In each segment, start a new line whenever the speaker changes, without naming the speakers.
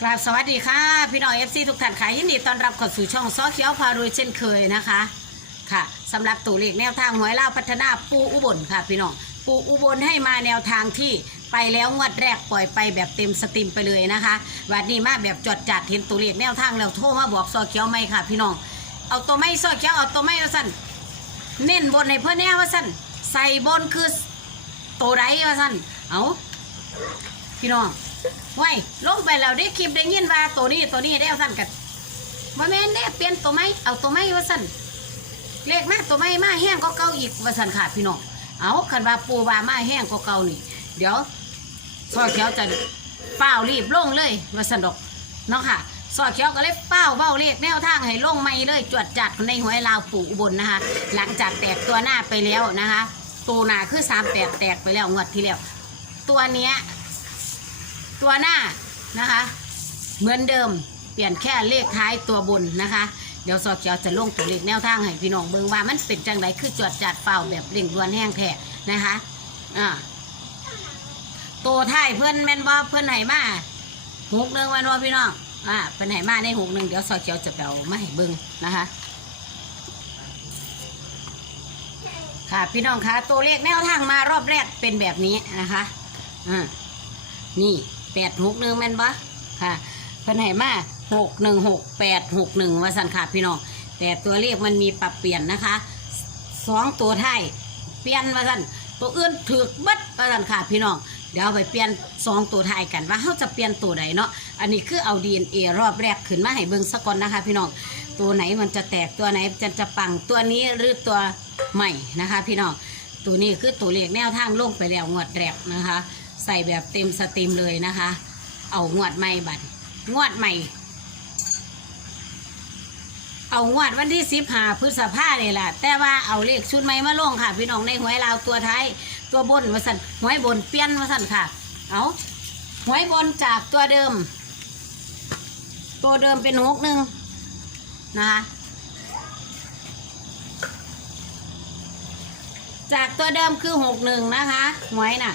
กราบสวัสดีค่ะ พี่น้องเอฟซีทุกท่านค่ะยินดีต้อนรับเข้าสู่ช่องซอเขียวพารวยเช่นเคยนะคะค่ะสำหรับตัวเลขแนวทางหวยเล่าวพัฒนาปูอุบลค่ะพี่น้องปูอุบลให้มาแนวทางที่ไปแล้วงวดแรกปล่อยไปแบบเต็มสตรีมไปเลยนะคะวันนี้มาแบบจดจัดเห็นตัวเลขแนวทางแล้วโทรมาบอกซอเขียวไหมค่ะ พี่น้องเอาตัวไม่ซอเขียวเอาตัวไม่ว่าสั่นเน้นบนให้เพื่อนแน่ว่าสั่นใส่บนคือตัวไรว่าสั่นเอาพี่น้อง ไว้ลงไปแล้วได้คลิปได้ยินว่าตัวนี้ตัวนี้ได้เอาสั้นกันว่าแม่นได้เปลี่ยนตัวไหมเอาตัวไหมว่าสั้นเลขมากตัวไหมมาแห้งก็เก่าอีกว่าสั้นขาดพี่น้องเอาคันว่าปูว่ามาแห้งก็เก่านี่ เดี๋ยวซอเขียวจะเฝ้ารีบลงเลยว่าสันดอกเนาะค่ะซอเขียวก็เลยเฝ้าเบ้าเลขแนวทางให้ลงไม่เลยจวดจัดในหัวลาวปูอุบลนะคะ หลังจากแตกตัวหน้าไปแล้วนะคะตัวหน้าคือสามแตกแตกไปแล้วงวดที่แล้วตัวเนี้ย ตัวหน้านะคะ เหมือนเดิมเปลี่ยนแค่เลขท้ายตัวบนนะคะ เดี๋ยวสอบเขียวจะลงตัวเลขแนวทางให้พี่น้องเบิ่งว่ามันเป็นจังไดคือจวดจัดเปล่าแบบเร่งด่วนแห้งแท้นะคะอ่าตัวท้ายเพื่อนแม่นว่าเพื่อนไหนมาหกหนึ่งแมนว่าพี่น้องอ่าเพื่อนไหนมาในหกหนึ่งเดี๋ยวสอบเขียวจะไปเอามาให้เบิ่งนะคะค่ะพี่น้องคะตัวเลขแนวทางมารอบแรกเป็นแบบนี้นะคะอ่านี่ แปดหกหนึ่งแม่นปะค่ะเพิ่นให้มาหกหนึ่งหกแปดหกหนึ่งว่าสันค่ะพี่น้องแต่ตัวเลขมันมีปรับเปลี่ยนนะคะสองตัวท้ายเปลี่ยนว่าสันตัวอื่นถือบัดว่าสันค่ะพี่น้องเดี๋ยวไปเปลี่ยนสองตัวท้ายกันว่าเขาจะเปลี่ยนตัวใดเนาะอันนี้คือเอา DNA รอบแรกขึ้นมาให้เบิ่งสักก่อนนะคะ พี่น้องตัวไหนมันจะแตกตัวไหนจะจะปังตัวนี้หรือตัวใหม่นะคะ พี่น้องตัวนี้คือตัวเลขแนวทางลงไปแล้วงวดแรกนะคะ ใส่แบบเต็มสตรีมเลยนะคะ เอางวดใหม่บัดงวดใหม่ เอางวดวันที่สิบหาพฤษภาเนี่ยแหละแต่ว่าเอาเลขชุดใหม่มาลงค่ะ พี่น้องในหวยลาวตัวท้ายตัวบนวาสั่นหวยบนเปลี่ยนวาสั่นค่ะ เอาหวยบนจากตัวเดิม ตัวเดิมเป็นหกหนึ่งนะคะจากตัวเดิมคือหกหนึ่งนะคะหวยน่ะ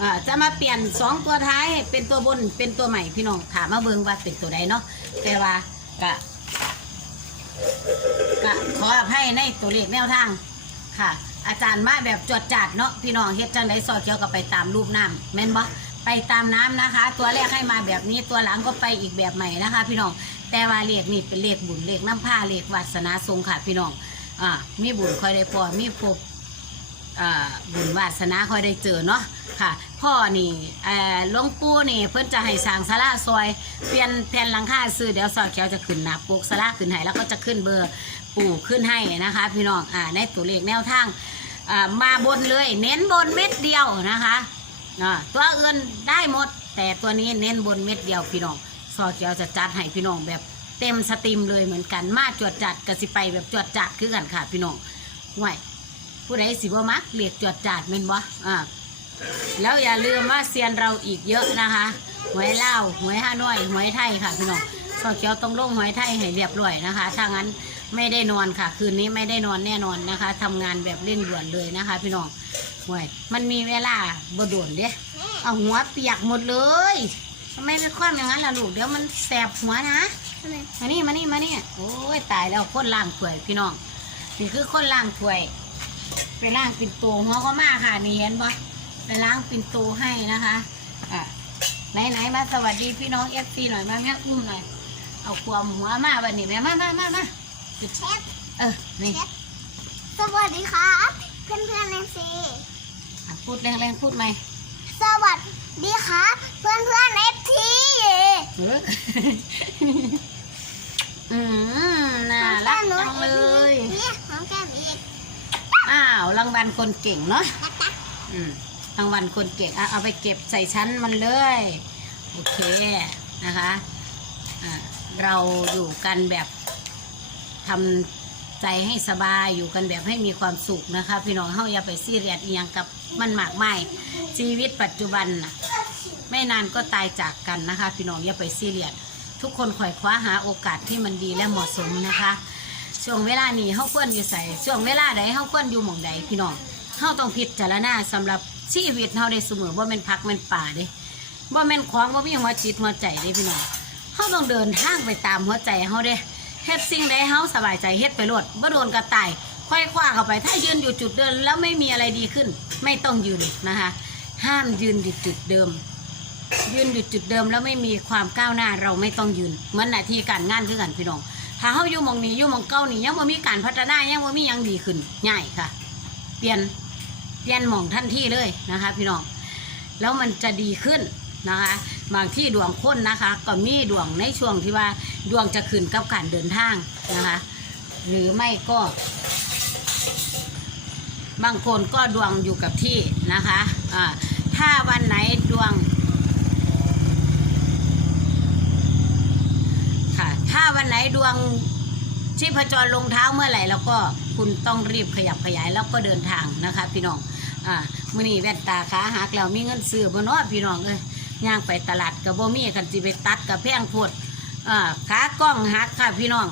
อ่อจะมาเปลี่ยนสองตัวท้ายเป็นตัวบนเป็นตัวใหม่พี่น้องถามมาเบิ่งว่าเป็นตัวใดเนาะแต่ว่ากะกะขออภัยในตัวเลขแนวทางค่ะ อาจารย์มาแบบจดจัดเนาะพี่น้องเฮ็ดจังไดซอเขียวก็ไปตามรูปน้ำแม่นบ่ไปตามน้ำนะคะ ตัวแรกให้มาแบบนี้ตัวหลังก็ไปอีกแบบใหม่นะคะ พี่น้องแต่ว่าเลขนี่เป็นเลขบุญเลขน้ำผ้าเลขวาสนาทรงค่ะพี่น้องอ่ามีบุญคอยได้พอมีพบ อ่าบุญวาสนาค่อยได้เจอเนาะค่ะ พ่อนี่เอ่อหลวงปู่นี่ เพิ่นจะให้สร้างศาลาซอยเปลี่ยนแผ่นหลังคาซื้อเดี๋ยวสอดเขียวจะขึ้นหนาปกศาลาขึ้นให้แล้วก็จะขึ้นเบอร์ปู่ขึ้นให้นะคะ พี่น้องอ่าในตัวเลขแนวทางอ่ามาบนเลย เน้นบนเม็ดเดียวนะคะอ่าตัวอื่นได้หมด แต่ตัวนี้เน้นบนเม็ดเดียวพี่น้องสอดเขียวจะจัดให้พี่น้องแบบเต็มสตรีมเลยเหมือนกันมาจวดจัดกระสิไปแบบจวดจัดคือกันค่ะพี่น้องไหว ผู้ใดสิบ่มักเรียกจวดจาดแม่นบ่อ่าแล้วอย่าลืมว่าเซียนเราอีกเยอะนะคะหวยลาวหวยฮานอยหวยไทยค่ะพี่น้องซอเขียวต้องลงหวยไทยให้เรียบร้อยนะคะ ถ้างั้นไม่ได้นอนค่ะ คืนนี้ไม่ได้นอนแน่นอนนะคะทำงานแบบเร่งด่วนเลยนะคะ พี่น้องหวยมันมีเวลาบ่ด่วนเด้เอาหัวเปียกหมดเลยทำไมไปคว่ำอย่างนั้นล่ะลูกเดี๋ยวมันแสบหัวนะมานี่มานี่มานี่โอ้ยตายแล้วคนล่างถ้วยพี่น้องนี่คือคนล่างถ้วย ไปล้างปิ่นโตหัวก็มาค่ะนี่เห็นปะไปล้างปิ่นโตให้นะคะอะไหนไหนๆมาสวัสดีพี่น้องเอฟซีหน่อยมาแม่อุ้มหน่อย เอาความหัวมาวันนี้แม่มามามามา
เชฟ
เออนี่
สวัสดีครับ เพื่อนเพื่อนเลนซี
อะพูดแรงๆพูดไหม
สวัสดีครับ เพื่อนเพื่อนเอฟที
เอออืมน่ารักจังเลย
นี่ของแก้มอีก
อ้าวรางวัลคนเก่งเนาะอืมรางวัลคนเก่งอะเอาไปเก็บใส่ชั้นมันเลย โอเคนะคะอะเราอยู่กันแบบทำใจให้สบายอยู่กันแบบให้มีความสุขนะคะ พี่น้องเฮาอย่าไปซีเรียสเอียงกับมันมากไม่ชีวิตปัจจุบันน่ะไม่นานก็ตายจากกันนะคะ พี่น้องอย่าไปซีเรียสทุกคนคอยคว้าหาโอกาสที่มันดีและเหมาะสมนะคะ ช่วงเวลานี้เฮาควรอยู่ใส่ช่วงเวลาใดเฮาควรอยู่หม่องใดพี่น้องเฮาต้องพิจารณาสำหรับชีวิตเฮาได้เสมอว่าเป็นพักแม่นป่าเด้บ่แม่นของบ่มีหัวจิตหัวใจเด้พี่น้องเขาต้องเดินทางไปตามหัวใจเขาเด้เฮ็ดสิ่งใดเขาสบายใจเฮ็ดไปโลดบ่โดนกระต่ายค่อยคว้าเข้าไป ถ้ายืนอยู่จุดเดิมแล้วไม่มีอะไรดีขึ้น ไม่ต้องยืนนะคะ ห้ามยืนอยู่จุดเดิม ยืนอยู่จุดเดิมแล้วไม่มีความก้าวหน้าเราไม่ต้องยืนเหมือนหน้าที่การงานคือกันพี่น้อง ถ้าเขาอยู่หมองนี้อยู่หมองเก่านี่ยังว่ามีการพัฒนายังว่ามีหยังดีขึ้นง่ายค่ะ เปลี่ยนเปลี่ยนหมองทันทีเลยนะคะ พี่น้องแล้วมันจะดีขึ้นนะคะบางที่ดวงค้นนะคะ ก็มีดวงในช่วงที่ว่าดวงจะขึ้นกับการเดินทางนะคะ หรือไม่ก็ บางคนก็ดวงอยู่กับที่นะคะอ่าถ้าวันไหนดวง ค่ะ ถ้า วันไหนดวงชีพจรลงเท้าเมื่อไหร่แล้วก็คุณต้องรีบขยับขยายแล้วก็เดินทางนะคะ พี่น้องอ่ามื่อนี้แว่นตาขาหักแล้วมีเงินซื้อบ่เนาะพี่น้องเอ้ยย่างไปตลาดกับบ่มีกันสิไปตัดกับแพงโพดอ่าขากล้องหักค่ะพี่น้อง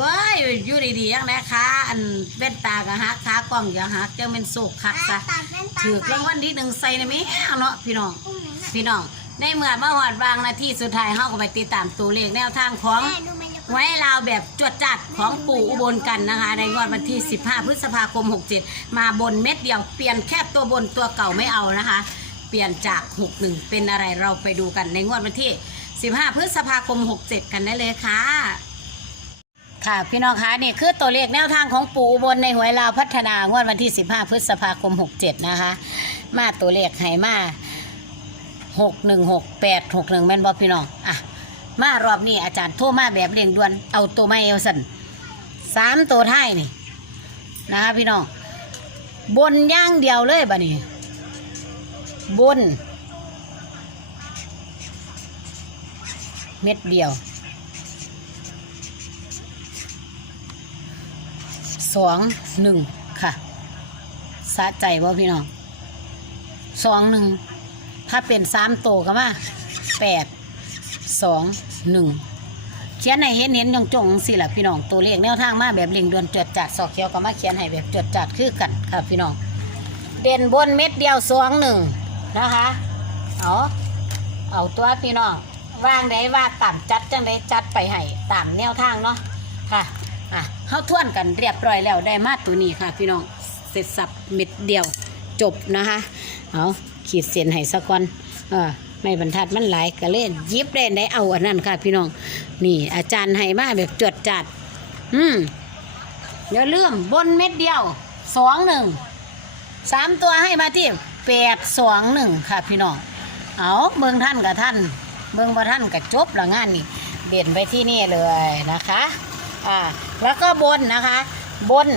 ว้ายอยู่ดีๆยังไงขาอันแว่นตาก็หักขากล้องอย่าหักจังเป็นโศกคักซะ
ตัดเป็นตา
ถือรางวัลที่หนึ่งใส่ในมีเนาะพี่น้อง
อุ้มหนูหน่อย
พี่น้อง ในเมื่อมาหอดบางนาทีสุดท้ายเฮาก็ไปติดตามตัวเลขแนวทางของ
แม่ดูมันจะ
ไว้ลาวแบบจวดจัดของปู่อุบลกันนะคะ ในงวดวันที่ 15 พฤษภาคม 67 มาบนเม็ดเดียวเปลี่ยนแค่ตัวบนตัวเก่าไม่เอานะคะ เปลี่ยนจาก 61 เป็นอะไรเราไปดูกันในงวดวันที่ 15 พฤษภาคม 67 กันได้เลยค่ะค่ะพี่น้องคะนี่คือตัวเลขแนวทางของปู่อุบลในหวยลาวพัฒนางวดวันที่ 15 พฤษภาคม 67 นะคะ มาตัวเลขให้มา 616 861แม่นบ่พี่น้องอะมารอบนี้อาจารย์โทรมาแบบเร่งด่วนเอาตัวไม่เอลสันสามตัวท้ายนี่นะคะพี่น้องบนย่างเดียวเลยบะนี่บน เม็ดเดียวสองหนึ่งค่ะสะใจว่าพี่น้องสองหนึ่ง ถ้าเป็นสามตัวก็มาแปดสองหนึ่งเขียนให้เห็นเห็นจงจงสิล่ะพี่น้องตัวเลขแนวทางมาแบบเร่งด่วนจดจัดสอกเขียวก็มาเขียนให้แบบจดจัดคือกันค่ะพี่น้อง เด่นบนเม็ดเดียวสองหนึ่งนะคะเอาเอาตัวพี่น้องว่างได้ว่าตามจัดจังได้จัดไปให้ตามแนวทางเนาะค่ะอะเข้าท่วนกันเรียบร้อยแล้วได้มาตัวนี้ค่ะ พี่น้องเสร็จสับเม็ดเดียวจบนะคะเอา ขีดเส้นให้สักคนเออไม่บรรทัดมันหลายกระเล่นยิบได้ได้เอาอันนั้นค่ะ พี่น้อง นี่อาจารย์ให้มาแบบจวดจัด อืมเดี๋ยวเลื่อมบนเม็ดเดียวสองหนึ่งสามตัวให้มาที่แปดสองหนึ่งค่ะ พี่น้องเอาเบิ่งท่านกับท่านเบิ่งบ่ท่านกับจบละงานนี่เด่นไปที่นี่เลยนะคะอ่าแล้วก็บนนะคะ บน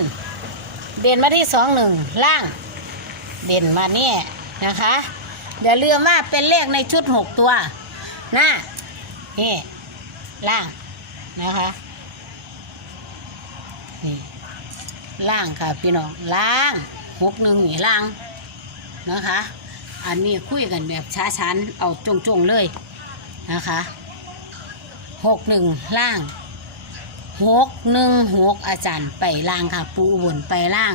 เด่นมาที่สองหนึ่งล่าง เด่นมาเนี่ย นะคะอย่าลืมว่าเป็นเลขในชุดหกตัวน้านี่ล่างนะคะนี่ล่างค่ะพี่น้องล่างหกหนึ่งนี่ล่างนะคะ อันนี้คุยกันแบบช้าชันเอาจงๆเลยนะคะหกหนึ่งล่างหกหนึ่งหกอาจารย์ไปล่างค่ะ ปูอุบลไปล่าง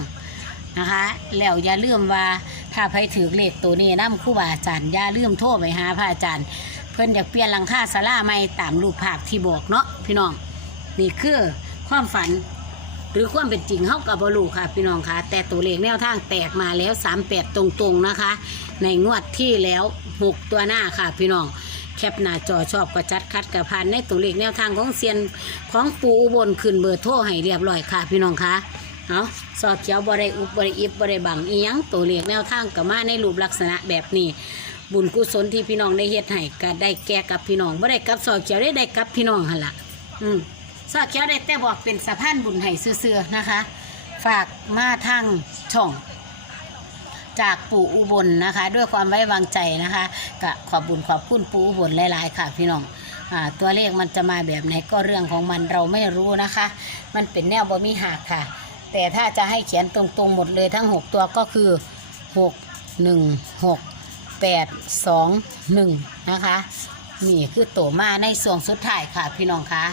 นะคะแล้วอย่าลืมว่าถ้าใครถือเลขตัวนี้นํครู่บาอาจารย์อย่าลืมโทรไปหาพระอาจารย์ เพิ่นอยากเปลี่ยนหลังคาศาลาใหม่ตามรูปภาพที่บอกเนาะพี่น้องนี่คือความฝันหรือความเป็นจริงเฮากับบรูค่ะพี่น้องคะแต่ตัวเลขแนวทางแตกมาแล้ว 38 ตรงๆนะคะ ในงวดที่แล้ว 6 ตัวหน้าค่ะพี่น้องแคปหน้าจอชอบกระจัดคัดกระพานในตัวเลขแนวทางของเซียนของปูอุบลขึ้นเบอร์โทรให้เรียบร้อยค่ะพี่น้องคะ เอาซอเขียวบริอุบบริอิบบริบังอียังตัวเลขแนวทางก็มาในรูปลักษณะแบบนี้ บุญกุศลที่พี่น้องได้เฮ็ดให้ก็ได้แก่กับพี่น้องบ่ได้กับซอเขียวได้ได้กับพี่น้องหั่นล่ะอืมซอเขียวได้แต่บอกเป็นสะพานบุญให้ซื่อๆนะคะ ฝากมาทางช่องจากปู่อุบลนะคะ ด้วยความไว้วางใจนะคะก็ขอบบุญขอบคุณปู่อุบลหลายๆ ค่ะพี่น้องตัวเลขมันจะมาแบบไหนก็เรื่องของมันเราไม่รู้นะคะ มันเป็นแนวบ่มีหักค่ะ แต่ถ้าจะให้เขียนตรงๆหมดเลยทั้ง 6 ตัวก็คือ 6 1 6 8 2 1 นะคะ นี่คือตัวมาในส่วนสุดท้ายค่ะพี่น้องคะ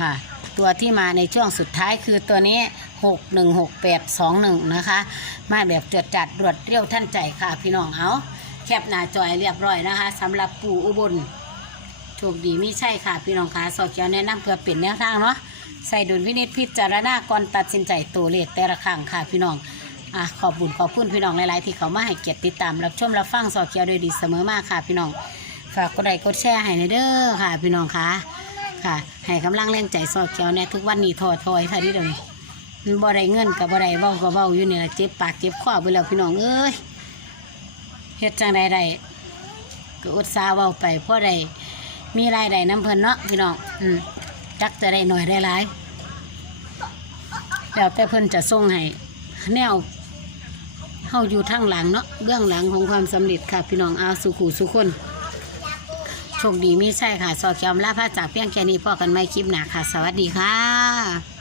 ค่ะ ตัวที่มาในช่วงสุดท้ายคือตัวนี้ 6 1 6 8 2 1 นะคะ มาแบบจดจัดรวดเร็วท่านใจค่ะพี่น้องเอาแคปหน้าจอยเรียบร้อยนะคะสำหรับปู่อุบลโชคดีไม่ใช่ค่ะพี่น้องคะสอบเขียวแนะนำเพื่อเป็นแนวทางเนาะ ใส่ดุลวินิจพิจารณาก่อนตัดสินใจตัวเลขแต่ละครั้งค่ะพี่น้องอะขอบบุญขอบคุณพี่น้องหลาย ๆ ที่เขามาให้เกียรติติดตามรับชมรับฟังสอบเขียวโดยดีเสมอมาค่ะพี่น้อง ฝากกดไลค์กดแชร์ให้ในอยเด้อค่ะ พี่น้องคะค่ะให้กำลังแรงใจสอบเขียวเนี่ยทุกวันนี้ถอดถอยค่ะที่เดียวนี้มันบ่ได้เงินกับบ่ได้เบ้าก็เบ้าอยู่นี่ละเจ็บปากเจ็บคอไปแล้วพี่น้องเอ้ยเฮ็ดจังใดได้ก็อุตส่าห์เว้าไปเพราะได้มีรายได้น้ำเพิ่นเนาะพี่น้องอืม จักจะได้หน่อยได้หลายแล้วแต่เพิ่นจะส่งให้แนวเฮาอยู่ทางหลังเนาะเบื้องหลังของความสำเร็จค่ะ พี่น้องอาสุขูสุคนโชคดีมีใช่ค่ะ สอเขียมลาพระจากเพียงแค่นี้พอกันไม่คลิปหนาค่ะ สวัสดีค่ะ